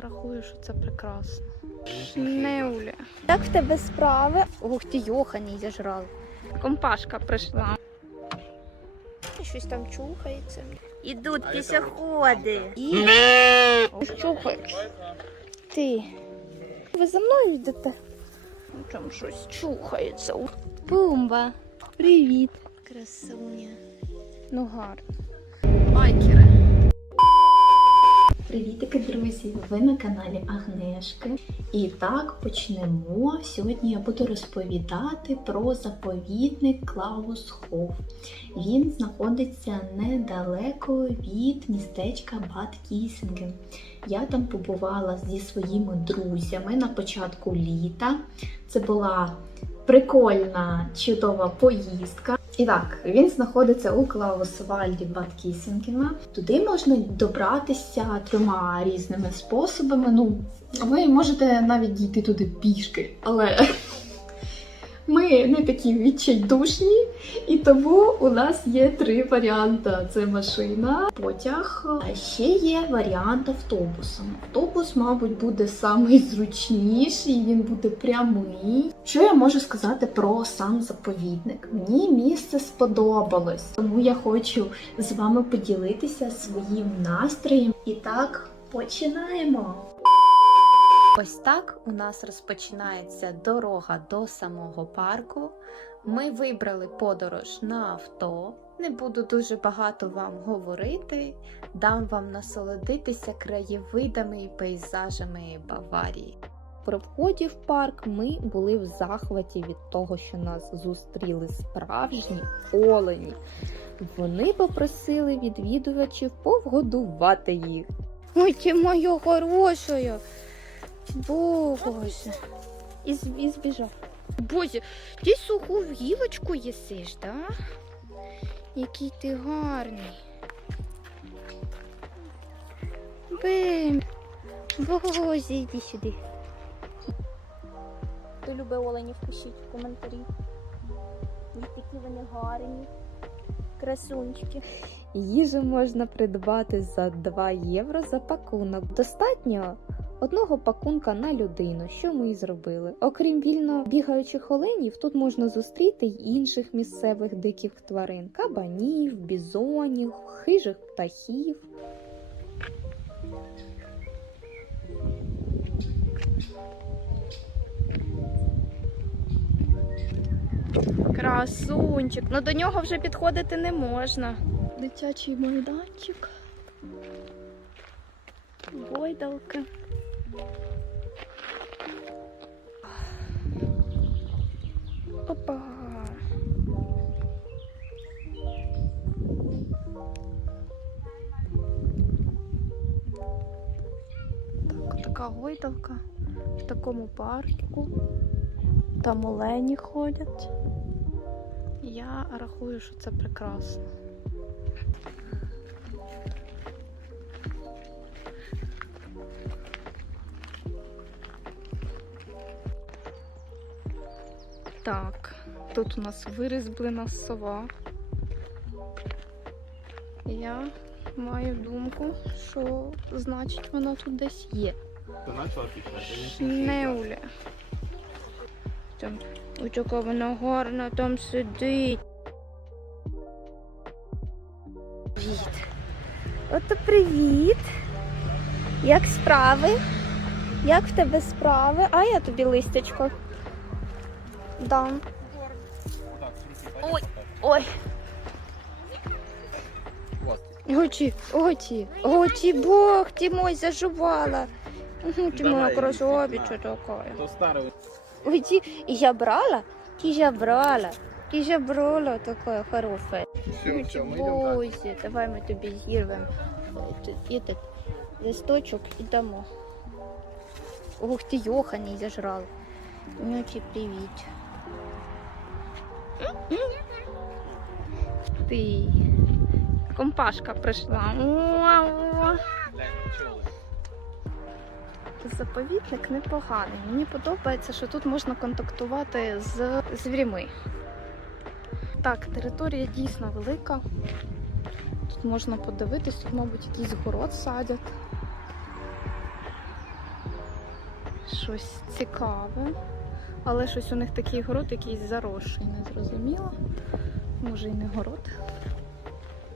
рахую, що це прекрасно. Неуля. Як в тебе справи? Ух ти, йохані зажрали. Компашка прийшла. Щось там чухається. Ідуть пісяходи. І... Ти. Ви за мною йдете? Ну, Там щось чухається. Бумба. Привіт. Красуня. Ну гарно. Байкери. Привітики, друзі! Ви на каналі Агнешки. І так почнемо. Сьогодні я буду розповідати про заповідник Клаус Хоф. Він знаходиться недалеко від містечка Бад Кісінген. Я там побувала зі своїми друзями на початку літа. Це була прикольна, чудова поїздка. І так, він знаходиться у Клаусвальді Бад Кісінгена. Туди можна добратися трьома різними способами. Ну, ви можете навіть дійти туди пішки, але не такі відчайдушні, і тому у нас є три варіанти: це машина, потяг. А ще є варіант автобусом. Автобус, мабуть, буде найзручніший, він буде прямий. Що я можу сказати про сам заповідник? Мені місце сподобалось, тому я хочу з вами поділитися своїм настроєм. І так, починаємо. Ось так у нас розпочинається дорога до самого парку. Ми вибрали подорож на авто. Не буду дуже багато вам говорити, дам вам насолодитися краєвидами і пейзажами Баварії. При вході в парк ми були в захваті від того, що нас зустріли справжні олені. Вони попросили відвідувачів повгодувати їх. Ой, ти моя хороша. Боже. І, і збіжав. Боже, ти суху гілочку їсиш, да? Який ти гарний. Бим. Боже, іди сюди. Хто любить оленів, пишіть в коментарі. Які вони гарні. Красунчики. Їжу можна придбати за 2 євро за пакунок. Достатньо одного пакунка на людину, що ми і зробили. Окрім вільно бігаючих оленів, тут можна зустріти й інших місцевих диких тварин: кабанів, бізонів, хижих птахів. Красунчик. Ну до нього вже підходити не можна. Дитячий майданчик. Гойдалка. Опа. Так, така гойдалка в такому парку. Там олені ходять. Я рахую, що це прекрасно. Так, тут у нас вирізблена сова. Я маю думку, що значить вона тут десь є. Почала. Там, ой, яка вона гарна там сидить. Привіт. Ото привіт. Як справи? Як в тебе справи? А я тобі листячко дам. Ой, ой. Вот. Очі, очі, очі, Бог, ти мой заживала. Угу, Ти моя Давай, красавиця на. така. То старий. Ой, ти, и я брала? Ты же брала. Ты же брала такая хорошая. Все, все, ми йдемо далі. Бойся, давай мы тебе зірвем этот, этот листочок и дамо. Ух ты, Йоханий зажрал. Ночи привіт. Ти. Компашка прийшла. Заповідник непоганий. Мені подобається, що тут можна контактувати з звірями. Так, територія дійсно велика. Тут можна подивитись, тут, мабуть, якийсь город садять. щось цікаве. Але щось у них такий город якийсь заросший, не зрозуміло. Може і не город.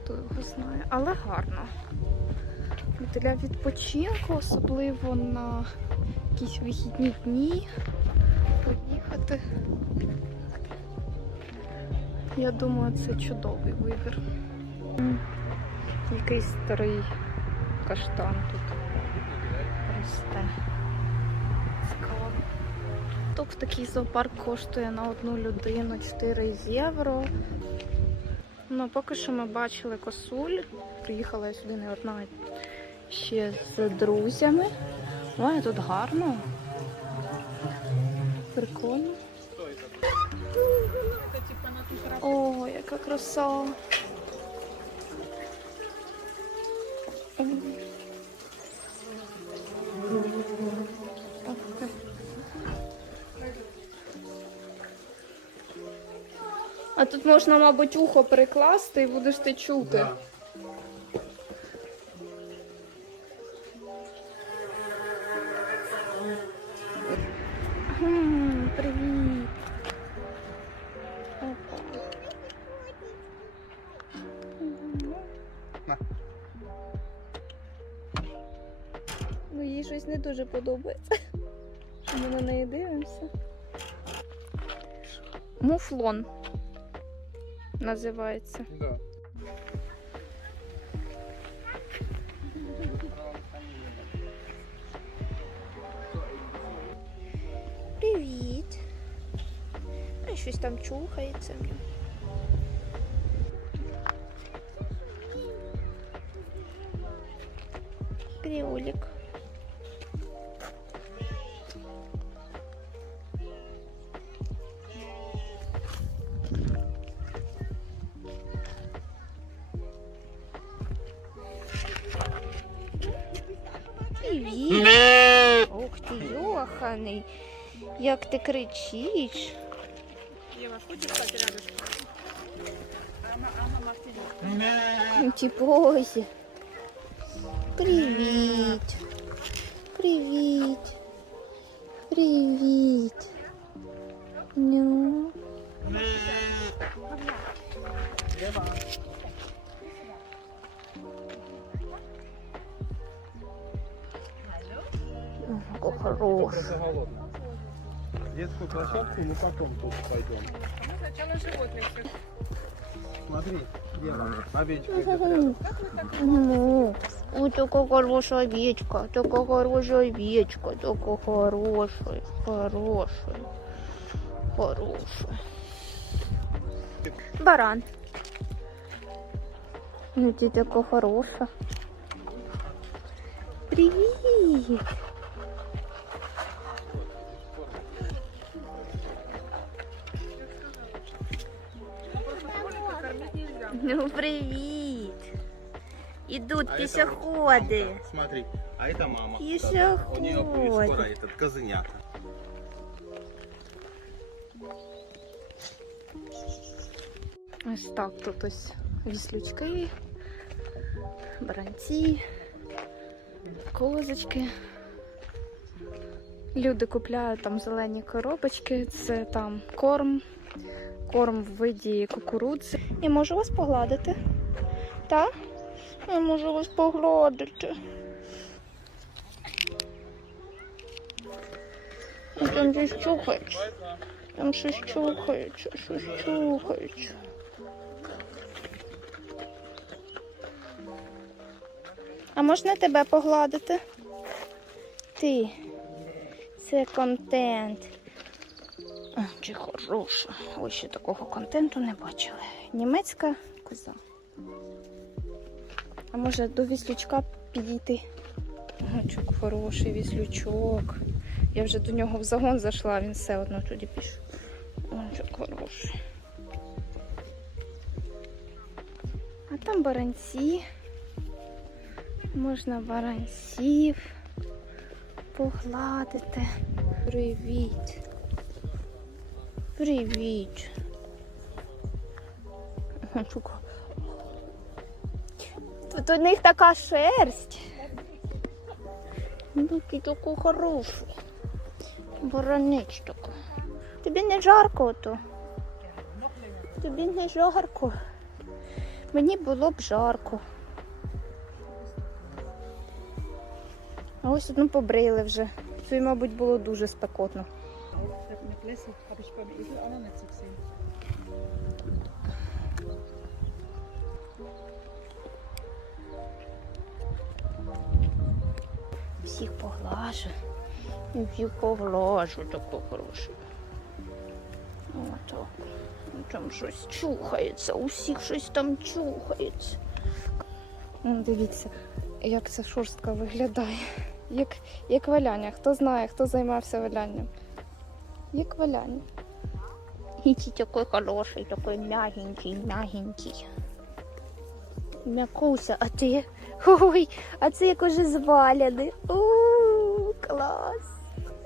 Хто його знає. Але гарно. Для відпочинку, особливо на якісь вихідні дні. Поїхати. Я думаю, це чудовий вибір. Якийсь старий каштан тут росте. Тут такий зоопарк коштує на одну людину 4 євро. Ну, поки що ми бачили косуль. Приїхала я сюди не одна ще з друзями. Ой, тут гарно. Прикольно. О, яка краса. Тут можна, мабуть, ухо прикласти і будеш ти чути. Да. М, Привіт. На. Ну, їй щось не дуже подобається. Ми на неї дивимося. Муфлон називається. Да. Привіт. А щось там чухається. Кріолік. Привіт. Ух ти, йоханий. Як ти кричиш? Ева, хочешь спать рядышком? Ама, ама, Мартина. Ну, Привіт. Привіт. Привіт. Ну. Какой хороший. Детскую площадку мы потом тут пойдем. А мы сначала животных. Смотри, Ева, овечка. Ну, ой, такая хорошая овечка, такая хорошая овечка, такая хорошая, хорошая, хорошая. Баран. Ну ты такая хорошая. Привет. Ну привет. Идут А это пешеходы. мамка. Смотри, а это мама. Пешеходы. У нее будет скоро этот козынята. Ось так тут ось віслючки, баранці, козочки. Люди купляють там зелені коробочки, це там корм, корм в виді кукурудзи. Я можу вас погладити? Так? Я можу вас погладити. Там щось чухається. Там щось чухається, щось чухається. А можна тебе погладити? Ти. Це контент. Чи хороша. Ой, ще такого контенту не бачили. Німецька коза. А може до віслючка підійти? Гачок хороший віслючок. Я вже до нього в загон зайшла, він все одно туди пішов. Гачок хороший. А там баранці. Можна баранців погладити. Привіт. Привіт. Тут у них така шерсть. Ну, ти таку хорошу. Бороничка. Тобі не жарко ото? Тобі не жарко. Мені було б жарко. А ось одну побрили вже. Це, мабуть, було дуже спекотно. Mit Lassie habe ich beim Esel auch noch nicht so gesehen. Всіх поглажу. Всіх поглажу таку хорошу. Ото. Там щось чухається, у всіх щось там чухається. Ну, Дивіться, як ця шорстка виглядає. Як, як валяння. Хто знає, хто займався валянням? Як валяння. І ці такий хороший, такий м'ягенький, м'ягенький. М'якуся, а ти? Ой, а це як уже зваляний. Ууу, клас.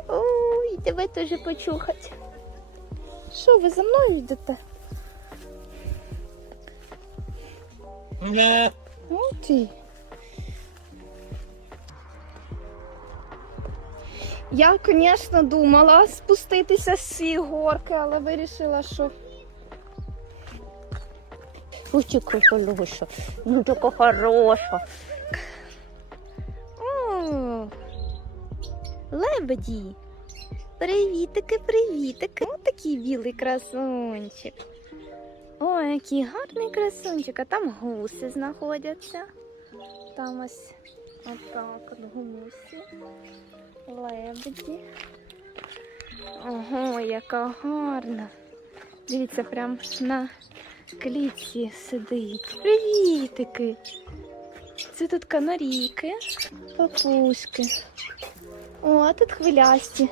Ой, тебе теж почухать. Що, ви за мною йдете? Ну ти. Я, звісно, думала спуститися з цієї горки, але вирішила, що. Ой, яка. Ну, така хороша. О, лебеді. Привітики, привітики. Ось такий білий красунчик. Ой, який гарний красунчик, а там гуси знаходяться. Там ось отак от гуси. Лебеді. Ого, яка гарна. Дивіться, прям на клітці сидить. Привітики. Це тут канарійки, папуськи. О, а тут хвилясті.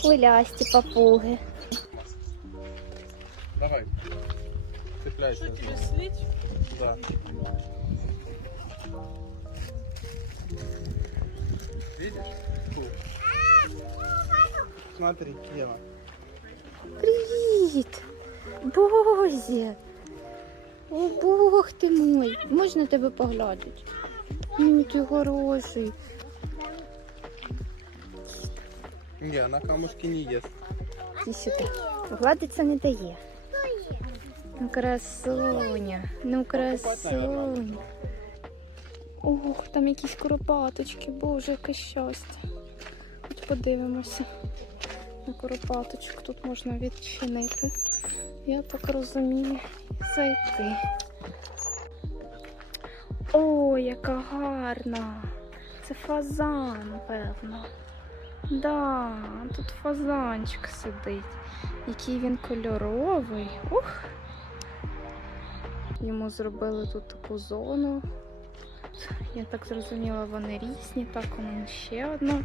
Хвилясті папуги. Давай. Цепляйся. Что тебе слить? Да. Видишь? Смотри, Ева. Привіт! Боже! О, Бог ти мой! Можна тебе поглядати? Ну, ти хороший. Не, она камушки не ест. Ти сюди. Гладиться не дає. Ну, красуня, ну красуня. Ох, там якісь куропаточки, боже, яке щастя. Хоч подивимося на куропаточок. Тут можна відчинити. Я так розумію, зайти. О, яка гарна! Це фазан, певно. Да, тут фазанчик сидить. Який він кольоровий. Ух! Йому зробили тут таку зону. Я так зрозуміла, вони різні. Так, он ще одна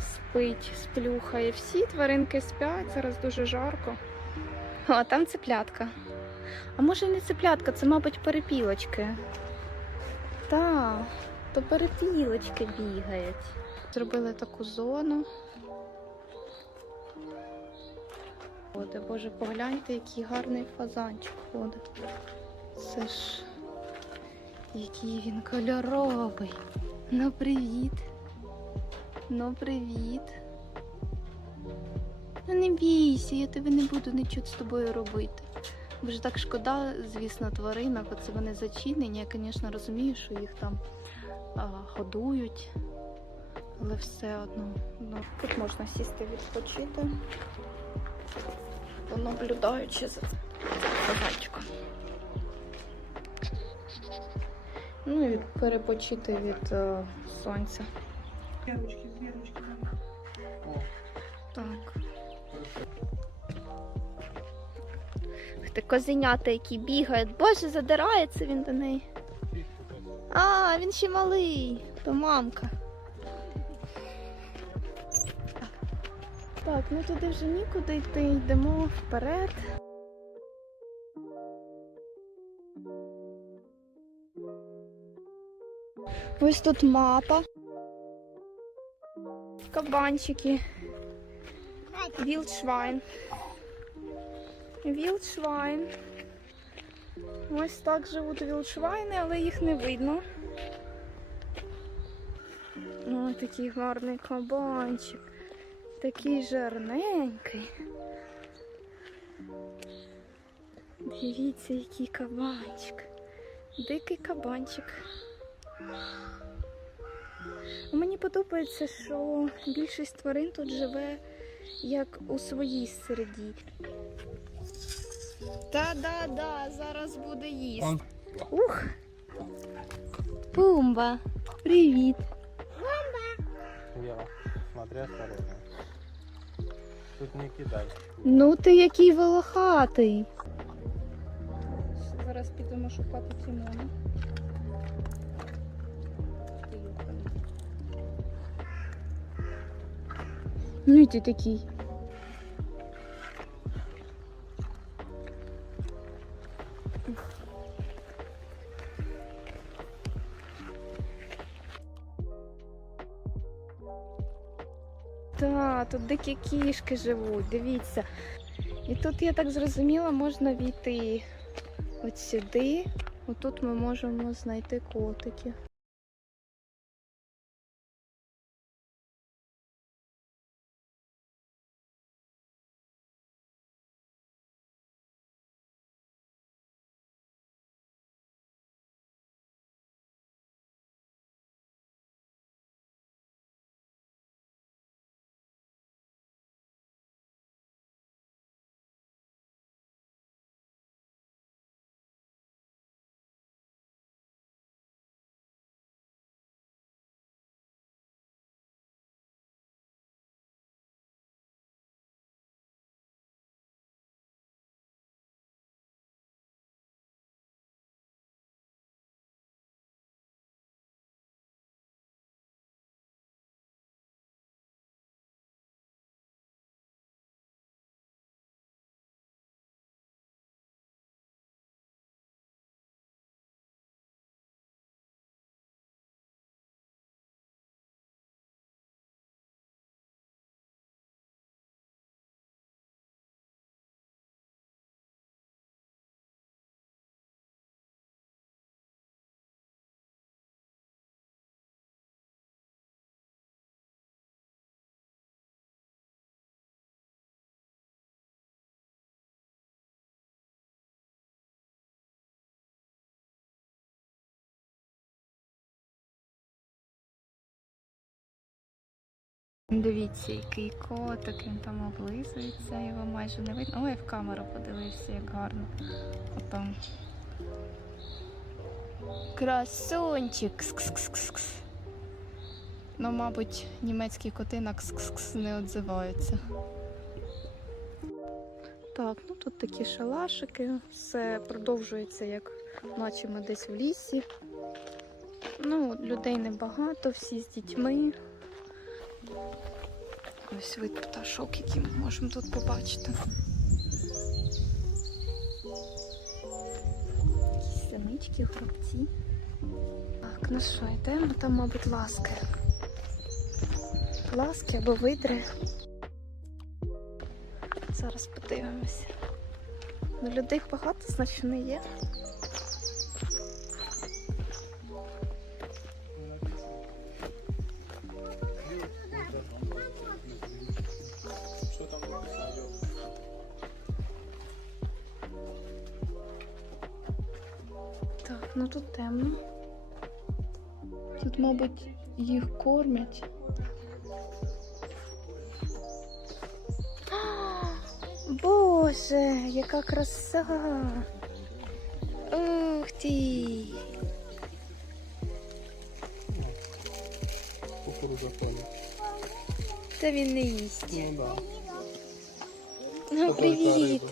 спить, сплюхає. Всі тваринки сплять, зараз дуже жарко. А там цеплятка. А може не цеплятка, це, мабуть, перепілочки. Так, то перепілочки бігають. Зробили таку зону. Ходить, боже, погляньте, який гарний фазанчик ходить. Це ж який він кольоровий. Ну привіт. Ну привіт. Ну не бійся, я тебе не буду нічого з тобою робити. Бо ж так шкода, звісно, тваринок, оце вони зачинені. Я, звісно, розумію, що їх там а, годують, але все одно. Ну, тут можна сісти відпочити, понаблюдаючи за фазанчиком. Ну і перепочити від е, сонця. Ручки. Ти козенята, які бігають. Боже, задирається він до неї. А, він ще малий. То мамка. Так, ну туди вже нікуди йти, йдемо вперед. Ось тут мапа. Кабанчики. Вілдшвайн. Вілдшвайн. Ось так живуть вілдшвайни, але їх не видно. О, такий гарний кабанчик. Такий жарненький. Дивіться, який кабанчик. Дикий кабанчик. Мені подобається, що більшість тварин тут живе як у своїй середі. Та-да-да, зараз буде їсти. Ух! Пумба! Привіт! Ева, смотри осторожно. Тут не кидай. Ну ти який волохатий. Зараз підемо шукати Тімона. Ну і ти такий. Тут дикі кішки живуть, дивіться. І тут, я так зрозуміла, можна війти от сюди. Отут ми можемо знайти котиків. Дивіться, який котик, він там облизується, його майже не видно. Ой, в камеру подивився, як гарно. Отам. Красунчик. Кс-кс-кс-кс. Ну, мабуть, німецькі коти на кс-кс-кс не відзиваються. Так, ну тут такі шалашики, все продовжується, як наче ми десь в лісі. Ну, людей небагато, всі з дітьми. Ось вид пташок, які ми можемо тут побачити. Якісь синички, хлопці. Так, ну що, йдемо там, мабуть, ласки. Ласки або видри. Зараз подивимося. Ну, людей багато, значить не є. А, Боже, яка краса! Ух ти! Та він не їсть. Ну. Ну, привіт!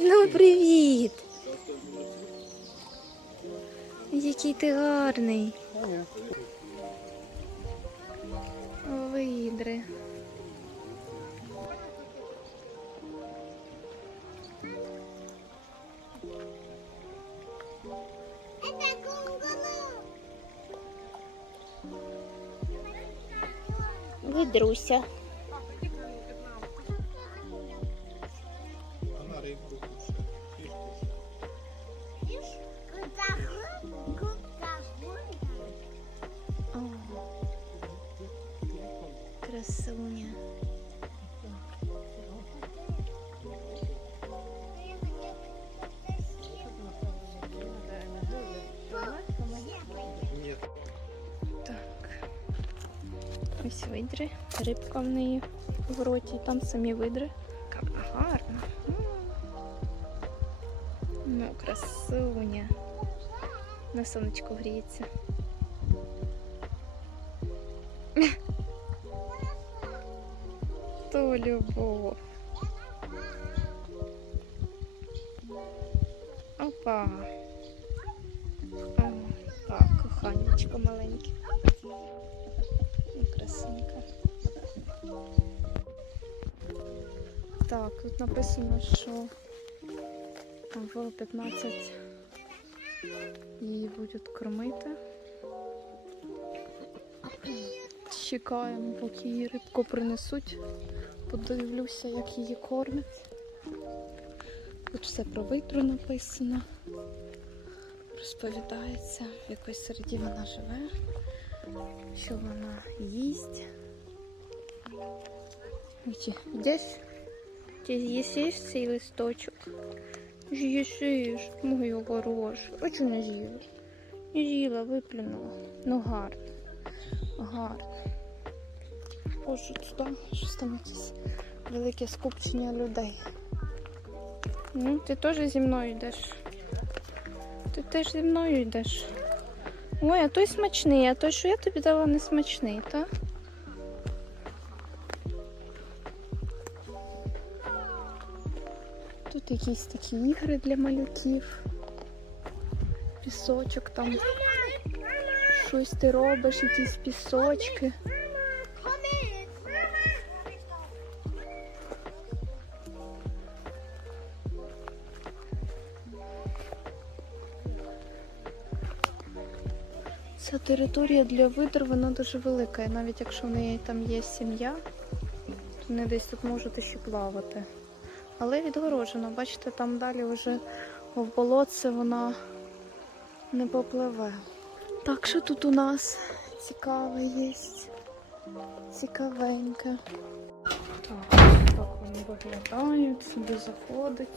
Ну, привіт! Який ти гарний. О, красуня. Видри. Рибка в неї в роті, там самі видри. Яка вона гарна. Ну, красуня. На сонечку гріється. То любов. Написано, що було 15 її будуть кормити. Чекаємо, поки її рибку принесуть. Подивлюся, як її кормять. Тут все про витру написано. Розповідається, в якій середі вона живе, що вона їсть. Йдеш? Ти з'їсиш цей листочок? З'їсиш, мою хорошу. А чого не з'їла? Не з'їла, виплюнула. Ну гарно. Гарно. Боже, туди щось там якесь велике скупчення людей. Ну, ти теж зі мною йдеш. Ти теж зі мною йдеш. Ой, а той смачний, а той, що я тобі дала, не смачний, так? Тут якісь такі ігри для малюків. Пісочок там. Щось ти робиш, якісь пісочки. Ця територія для видр, вона дуже велика. І навіть якщо в неї там є сім'я, то вони десь тут можуть ще плавати. Але відгорожено, бачите, там далі вже в болотце вона не попливе. Так, що тут у нас цікаве є? Цікавеньке. Так, так вони виглядають, сюди заходить.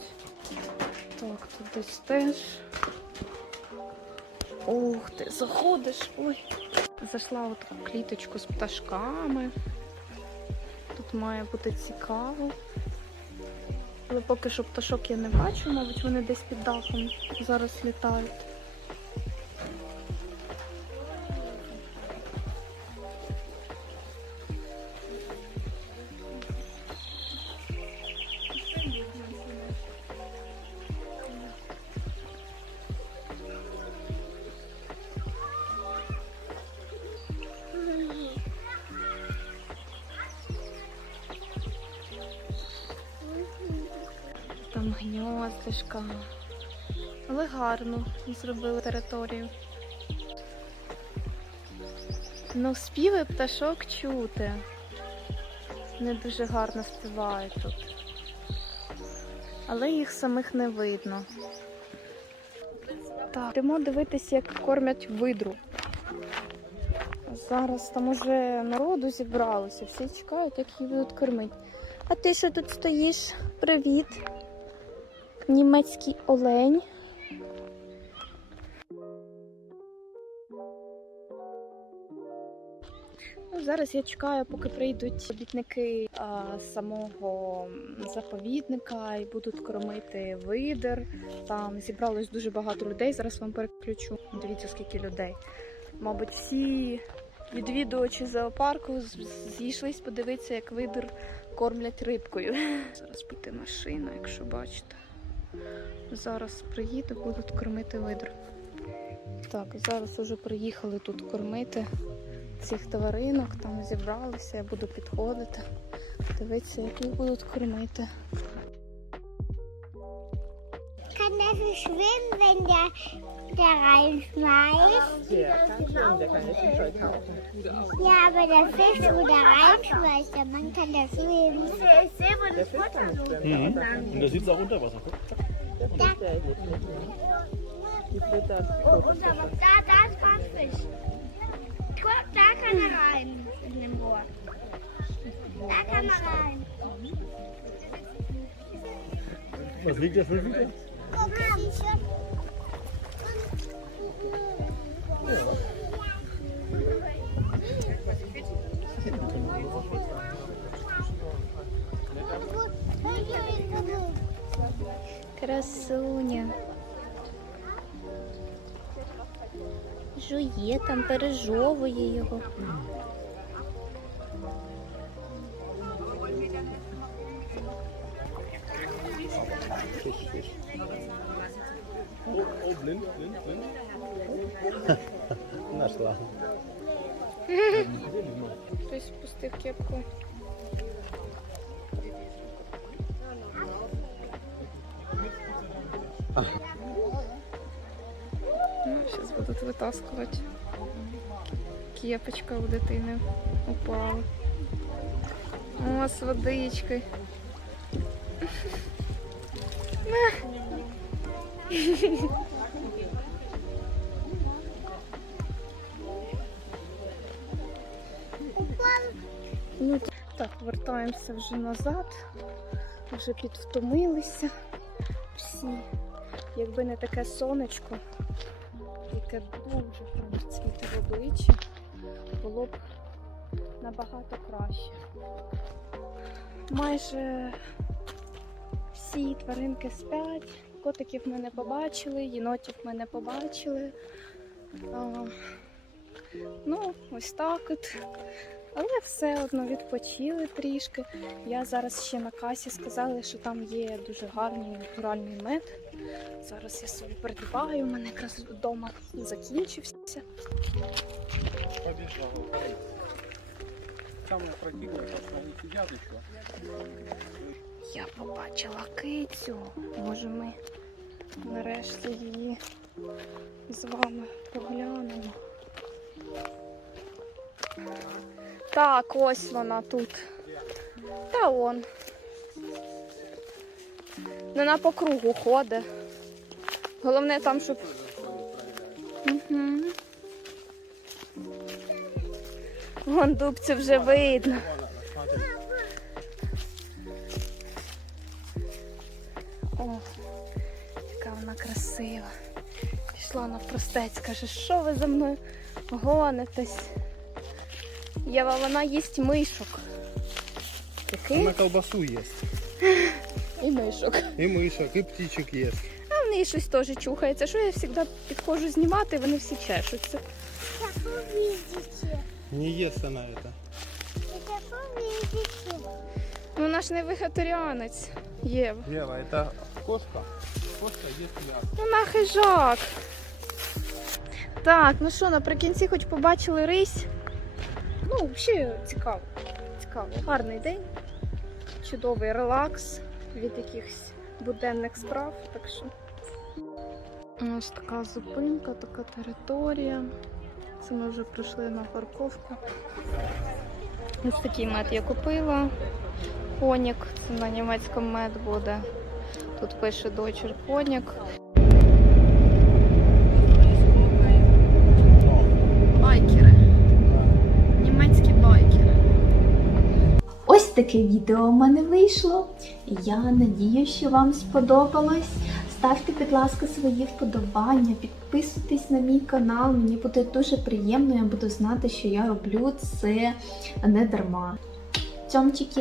Так, тут десь теж. Ух ти, заходиш. Ой. Зайшла у таку кліточку з пташками. Тут має бути цікаво. Але поки що пташок я не бачу, мабуть, вони десь під дахом зараз літають. Зробили територію. Ну, співи пташок чути. Вони дуже гарно співають тут. Але їх самих не видно. Так, йдемо дивитися, як кормять видру. Зараз там уже народу зібралося, всі чекають, як її будуть кормити. А ти що тут стоїш? Привіт. Німецький олень. Зараз я чекаю, поки прийдуть робітники а, самого заповідника і будуть кормити видер. Там зібралось дуже багато людей. Зараз вам переключу. Дивіться, скільки людей. Мабуть, всі відвідувачі зоопарку з- зійшлись подивитися, як видер кормлять рибкою. Зараз буде машина, якщо бачите. Зараз приїде, будуть кормити видр. Так, зараз уже приїхали тут кормити цих тваринок, там зібралися, я буду підходити, дивитися, як їх будуть кормити. Kann der so schwimmen, wenn der, der reinschmeißt? Der kann schwimmen, der kann nicht im Zoll tauchen. Ja, aber der Fisch, wo der reinschmeißt, der Mann kann der schwimmen. Der Fisch kann nicht schwimmen. Und da sieht es auch unter Wasser. Guck. Und der, der lebt nicht mehr. Die flittert. Und aber da, da ist ganz Fisch. Guck, da kann er rein in den Boot. Da kann er rein. Was wiegt der 5 Liter? Guck, das ist schon. Красуня. Жує там, пережовує його. Нашла. Хтось спустив кепку. Витаскувати. Кепочка у дитини упала. О, з водичкою. Ну, так, вертаємося вже назад. Вже підвтомилися всі. Якби не таке сонечко, яке дуже прям світить в обличчя, було б набагато краще. Майже всі тваринки спять, котиків ми не побачили, єнотів ми не побачили. А, ну, ось так от. Але все одно відпочили трішки. Я зараз ще на касі сказали, що там є дуже гарний натуральний мед. Зараз я собі придбаю, у мене якраз вдома закінчився. Я побачила кицю. Може, ми нарешті її з вами поглянемо. Так, ось вона тут. Та он. Вона по кругу ходить. Головне там, щоб. Угу. Вон дубцю вже видно. О, яка вона красива. Пішла навпростець, каже, що ви за мною гонитесь? Єва, вона їсть мишок. Який? Она колбасу ест. І мишок. И мышек, и птичек ест. А в неї щось теж чухається. Що я завжди підходжу знімати, вони всі чешуться. Сейчас увидите. Не ест она это. Сейчас увидите. Ну, вона ж не вегетаріанець. Єва. Ева, это кошка. Кошка ест мясо. Вона хижак. Так, ну що, наприкінці хоч побачили рись. Ну, взагалі цікаво. Цікаво. Гарний день. Чудовий релакс від якихось буденних справ. Так що. Ось така зупинка, така територія. Це ми вже прийшли на парковку. Ось такий мед я купила. Конік, це на німецькому мед буде. Тут пише дочір конік. Байкери. Німецькі байкери. Ось таке відео в мене вийшло. Я надію, що вам сподобалось. Ставте, будь ласка, свої вподобання, підписуйтесь на мій канал. Мені буде дуже приємно, я буду знати, що я роблю це не дарма. Цьомчики,